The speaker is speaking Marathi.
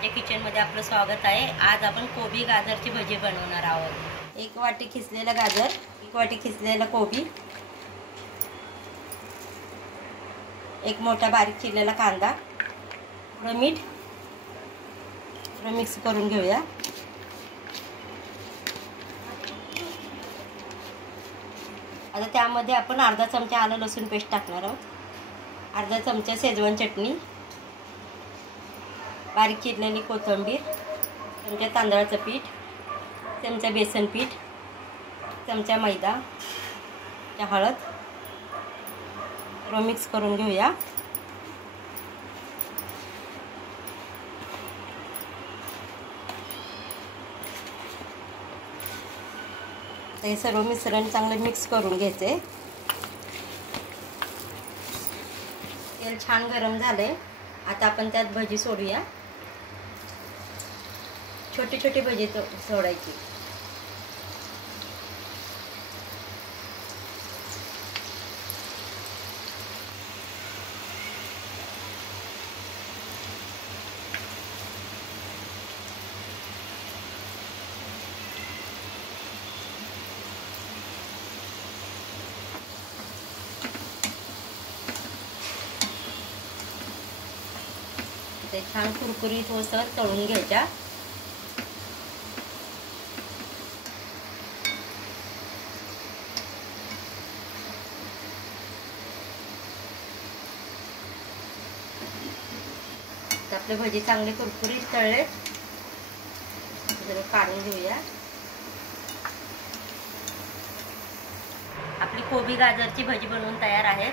माझ्या किचनमध्ये आपलं स्वागत आहे। आज आपण कोबी गाजरची भजी बनवणार आहोत। 1 वाटी खिसलेला गाजर, 1 वाटी खिसलेला कोबी, 1 मोठा बारीक चिरलेला कांदा, थोडं मीठ, थोडं मिक्स करून घेऊया। आता त्यामध्ये आपण अर्धा चमचा आलं लसूण पेस्ट टाकणार आहोत, अर्धा चमचा शेजवान चटणी, बारीक चिरलेली कोथिंबीर, चमचा तांदळाचं पीठ, चमचा बेसन पीठ, चमचा मैदा, हळद, सर्व मिक्स करून घेऊया। हे सर्व मिश्रण चांगले मिक्स करून घ्यायचे। तेल छान गरम झाले, आता आपण त्यात भजी सोडूया। छोटी छोटी भजी सोडायची। ते छान कुरकुरीत होसर तळून घ्यायच्या। आपले भजी चांगले कुरकुरीत तळले, काढून घेऊया। आपली कोबी गाजरची भजी बनवून तयार आहे।